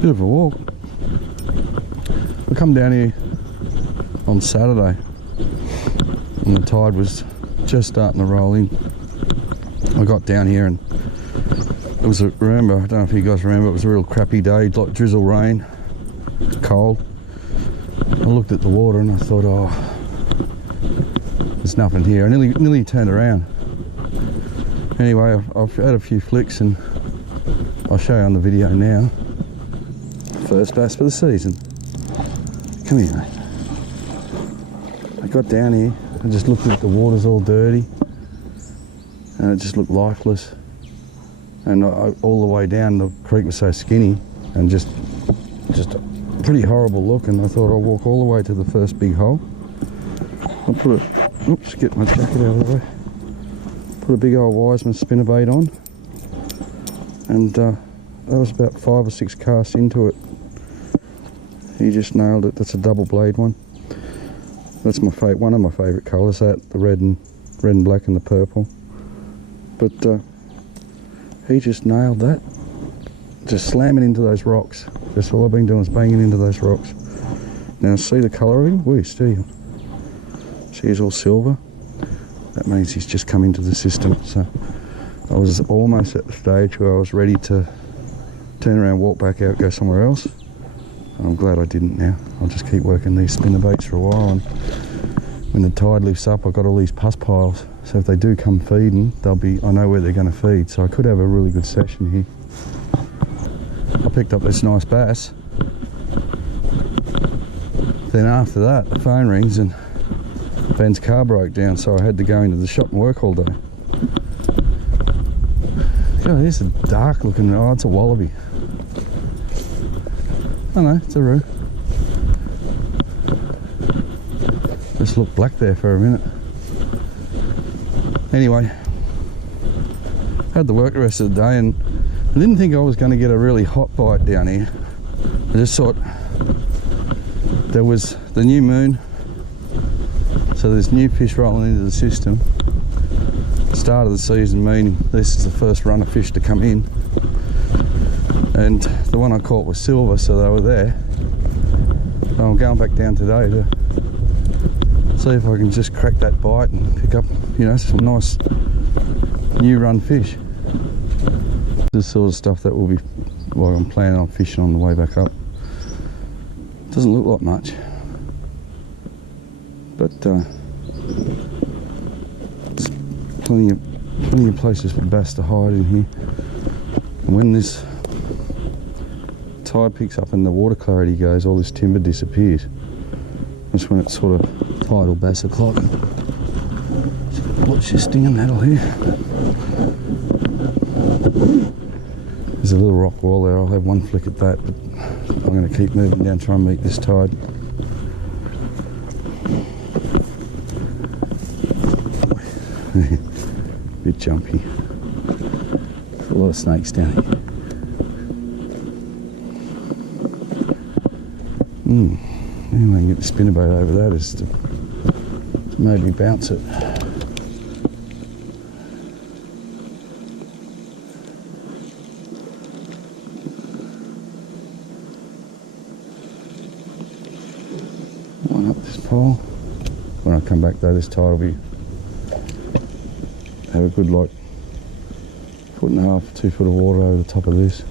Bit of a walk. I come down here on Saturday and the tide was just starting to roll in. I got down here and it was I don't know if you guys remember, it was a real crappy day, like drizzle rain, cold. I looked at the water and I thought, oh, there's nothing here. I nearly turned around. Anyway, I've had a few flicks and I'll show you on the video now. First bass for the season. Come here, mate. I got down here, I just looked at the water's all dirty and it just looked lifeless. And all the way down, the creek was so skinny and just a pretty horrible look, and I thought I'll walk all the way to the first big hole. I'll put a, oops, get my jacket out of the way. Put a big old Wiseman spinnerbait on, and that was about 5 or 6 casts into it. He just nailed it. That's a double blade one. That's one of my favourite colours, that the red and black and the purple. But he just nailed that. Just slamming into those rocks. That's all I've been doing, is banging into those rocks. Now see the colour of him? Wee, see he's all silver. That means he's just come into the system. So I was almost at the stage where I was ready to turn around, walk back out, go somewhere else. And I'm glad I didn't now. I'll just keep working these spinnerbaits for a while, and when the tide lifts up, I've got all these pus piles. So if they do come feeding, I know where they're going to feed. So I could have a really good session here. I picked up this nice bass. Then after that, the phone rings and Ben's car broke down, so I had to go into the shop and work all day. God, this is a dark looking, oh, it's a wallaby. Oh no, it's a roo. Just looked black there for a minute. Anyway, had to work the rest of the day, and I didn't think I was going to get a really hot bite down here. I just thought there was the new moon, so there's new fish rolling into the system. Start of the season, meaning this is the first run of fish to come in, and the one I caught was silver, so they were there. So I'm going back down today to see if I can just crack that bite and pick up, you know, some nice new run fish. This sort of stuff that will be, well, I'm planning on fishing on the way back up. Doesn't look like much, but there's plenty of places for bass to hide in here. And when this tide picks up and the water clarity goes, all this timber disappears. That's when it's sort of tidal bass o'clock. Watch this stinging nettle here. There's a little rock wall there. I'll have one flick at that, but I'm going to keep moving down, try and meet this tide. Bit jumpy. There's a lot of snakes down here. The only way I can get the spinnerbait over that is to maybe bounce it. One up this pole. When I come back though, this tide will be have a good like 1.5 to 2 foot of water over the top of this.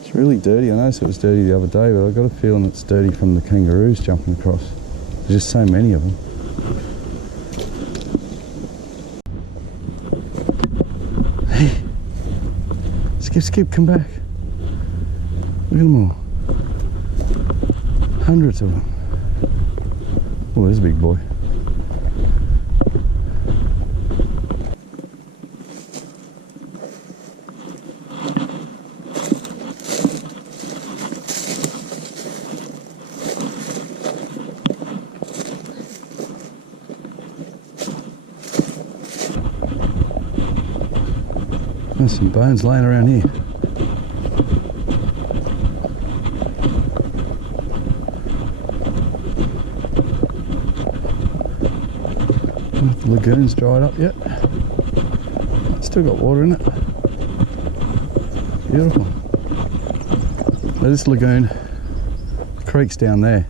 It's really dirty. I noticed it was dirty the other day, but I've got a feeling it's dirty from the kangaroos jumping across. There's just so many of them. Hey, skip, come back. Look at them all. Hundreds of them. Oh, there's a big boy. There's some bones laying around here. The lagoon's dried up yet. Still got water in it. Beautiful. Now this lagoon, the creek's down there.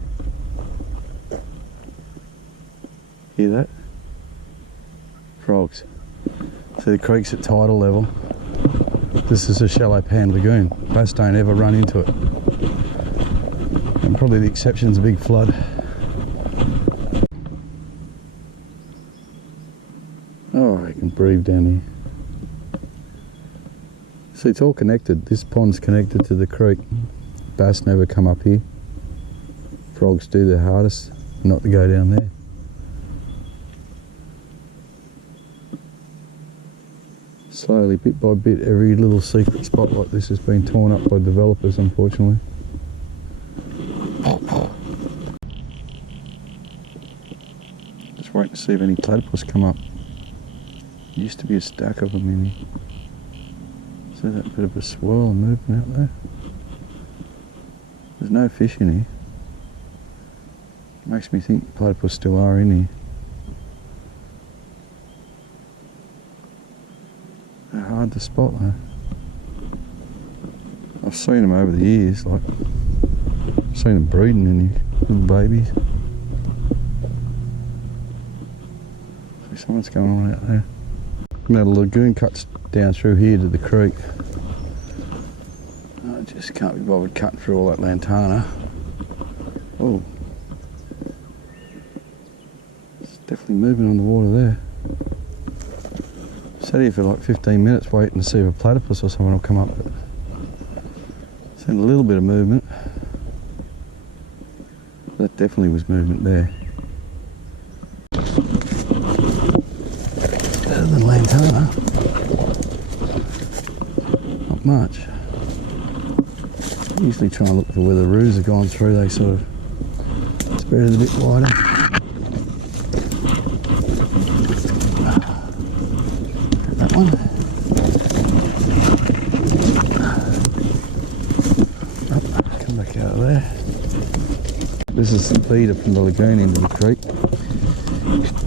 Hear that? Frogs. See, the creek's at tidal level. This is a shallow pan lagoon. Bass don't ever run into it. And probably the exception's a big flood. Oh, I can breathe down here. See, it's all connected. This pond's connected to the creek. Bass never come up here. Frogs do their hardest not to go down there. Slowly, bit by bit, every little secret spot like this has been torn up by developers, unfortunately. Just waiting to see if any platypus come up. There used to be a stack of them in here. See that bit of a swirl and movement out there? There's no fish in here. Makes me think platypus still are in here. They're hard to spot though. I've seen them over the years, like I've seen them breeding in here, little babies. See, something's going on out there. Now the lagoon cuts down through here to the creek. I just can't be bothered cutting through all that lantana. Oh, it's definitely moving on the water there. Sat here for like 15 minutes waiting to see if a platypus or someone will come up. Seen a little bit of movement. That definitely was movement there. Better than lantana. Not much. Usually try and look for where the roos have gone through. They sort of spread it a bit wider. That one. Oh, come back out of there. This is the feeder from the lagoon into the creek.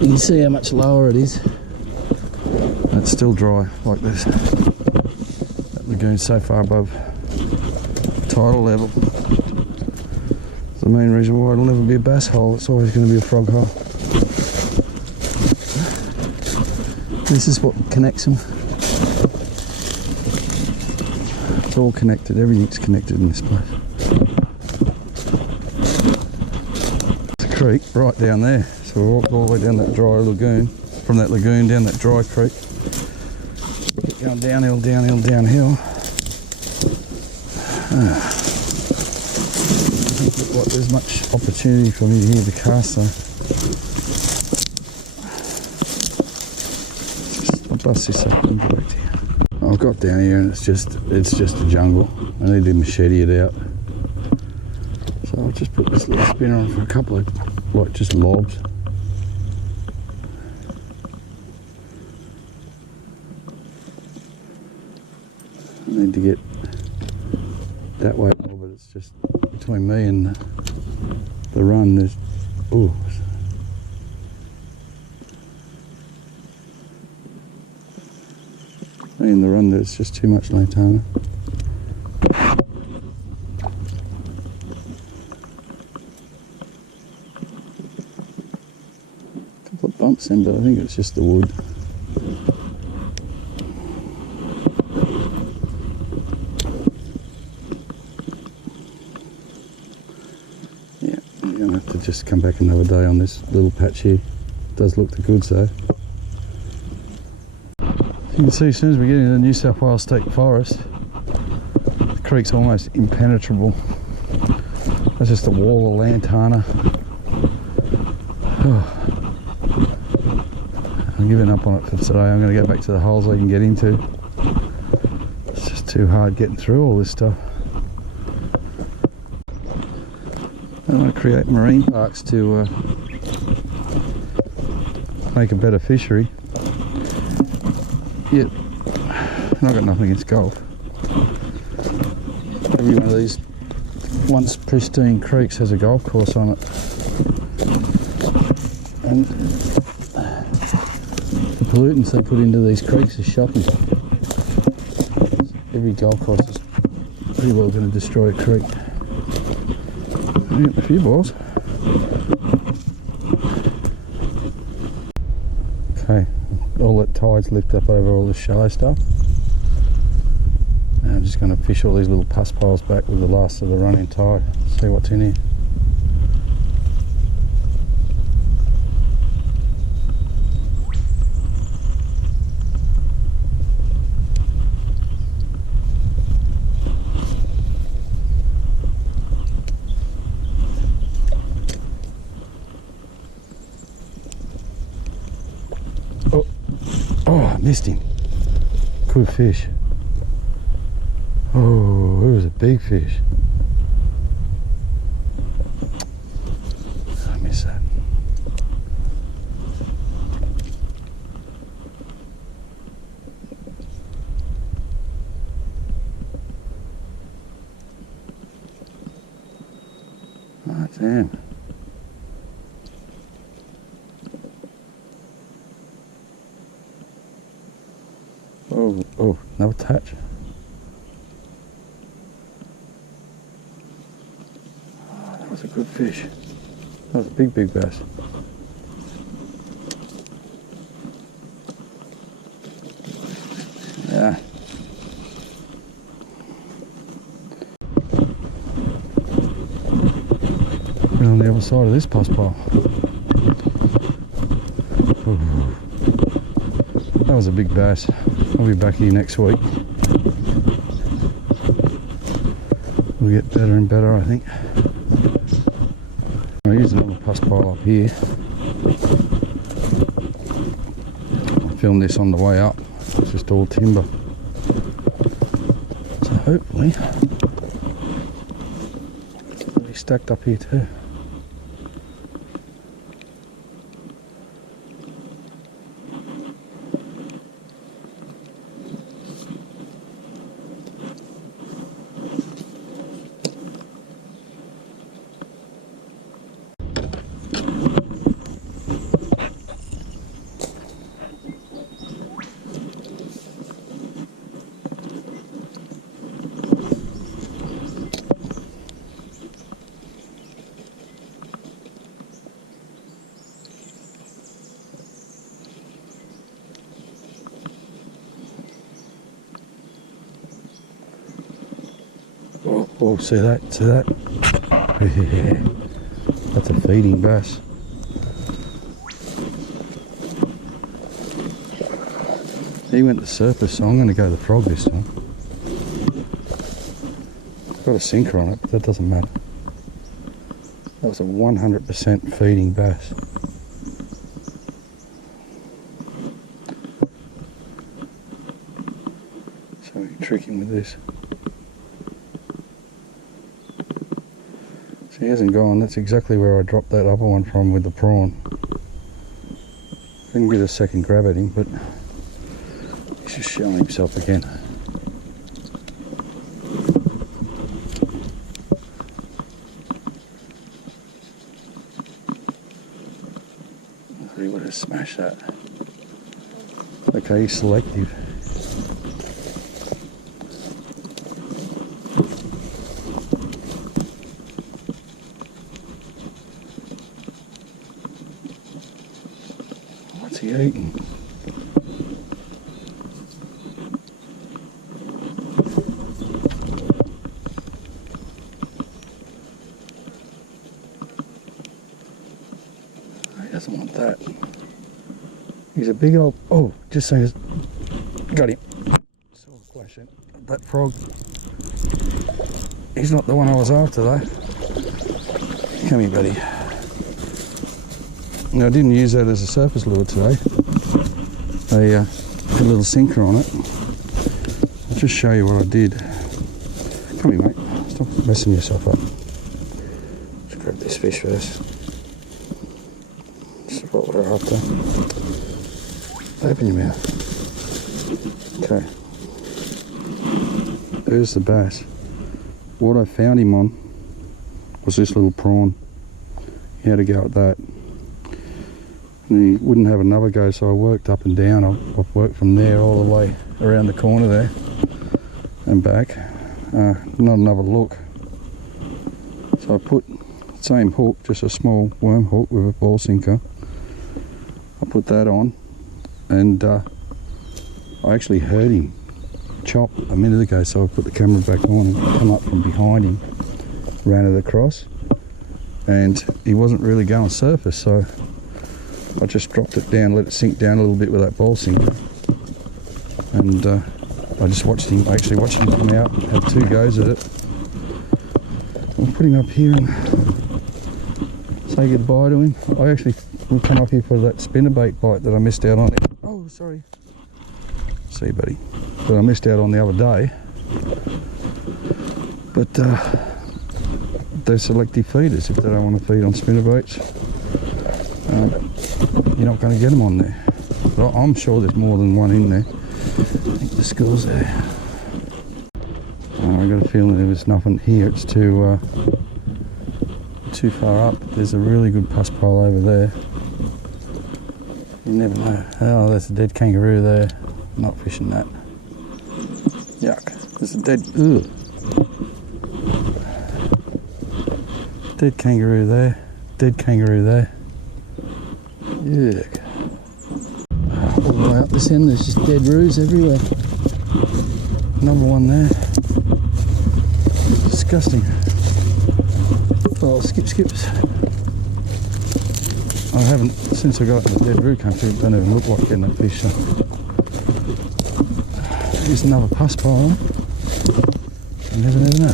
You can see how much lower it is. And it's still dry like this. That lagoon's so far above tidal level. It's the main reason why it'll never be a bass hole. It's always going to be a frog hole. This is what connects them. It's all connected. Everything's connected in this place. There's a creek right down there. So we walked all the way down that dry lagoon. From that lagoon down that dry creek. Keep going downhill, downhill, downhill. I don't look like there's much opportunity for me here to cast though. I'll bust this up and go back to here. I've got down here and it's just a jungle. I need to machete it out. So I'll just put this little spinner on for a couple of like just lobs. I need to get that way more, but it's just between me and the run. There's me and the run. There's just too much lantana. A couple of bumps in, but I think it's just the wood. Just come back another day on this little patch here. It does look the goods though. You can see as soon as we get into the New South Wales State Forest, the creek's almost impenetrable. That's just a wall of lantana. I'm giving up on it for today. I'm going to go back to the holes I can get into. It's just too hard getting through all this stuff. I want to create marine parks to make a better fishery. Yet, I've got nothing against golf. Every one of these once pristine creeks has a golf course on it. And the pollutants they put into these creeks is shocking. Every golf course is pretty well going to destroy a creek. A few balls. Okay, all that tide's licked up over all this shallow stuff. And I'm just going to fish all these little pus piles back with the last of the running tide. See what's in here. Oh, I missed him. Good fish. Oh, it was a big fish. I missed that. Oh, damn. Oh, another touch. Oh, that was a good fish. That was a big bass. Yeah. We're on the other side of this pus pile. Ooh. That was a big bass. I'll be back here next week. We'll get better and better, I think. I'll use another pus pile up here. I'll film this on the way up. It's just all timber. So hopefully it'll be stacked up here too. Oh, see that? See that? Yeah. That's a feeding bass. He went to surface, so I'm going to go the frog this time. It's got a sinker on it, but that doesn't matter. That was a 100% feeding bass. So we can trick him with this. So he hasn't gone. That's exactly where I dropped that other one from with the prawn. Didn't get a second grab at him, but he's just showing himself again. I thought he would have smashed that. Okay, he's selective. What's he eating? He doesn't want that. He's a big old... Oh, just so he's... Got him. Saw a flash it. That frog. He's not the one I was after though. Come here, buddy. Now, I didn't use that as a surface lure today. I put a little sinker on it. I'll just show you what I did. Come here, mate. Stop messing yourself up. Let's grab this fish first. This is what we're after. Open your mouth. Okay. There's the bass. What I found him on was this little prawn. He had to go at that. And he wouldn't have another go, so I worked up and down. I've worked from there all the way around the corner there and back. not another look. So I put same hook, just a small worm hook with a ball sinker. I put that on, and I actually heard him chop a minute ago, so I put the camera back on and come up from behind him, ran it across, and he wasn't really going surface, so I just dropped it down, let it sink down a little bit with that ball sinker, and I just watched him come out, have 2 goes at it. I'll put him up here and say goodbye to him. I actually will come up here for that spinnerbait bite that I missed out on. Oh, sorry. See, buddy. That I missed out on the other day. But they're selective feeders. If they don't want to feed on spinnerbaits, you're not going to get them on there. But I'm sure there's more than one in there. I think the school's there. I got a feeling there was nothing here. It's too far up. There's a really good pus pole over there. You never know. Oh, there's a dead kangaroo there. Not fishing that. Yuck. There's a dead. Ugh. Dead kangaroo there. Dead kangaroo there. Yuck. All the way up this end, there's just dead roos everywhere. Another one there. Disgusting. Oh, skips. I haven't, since I got to the dead roo country, it don't even look like getting that fish. So. Here's another pus pile. You never know.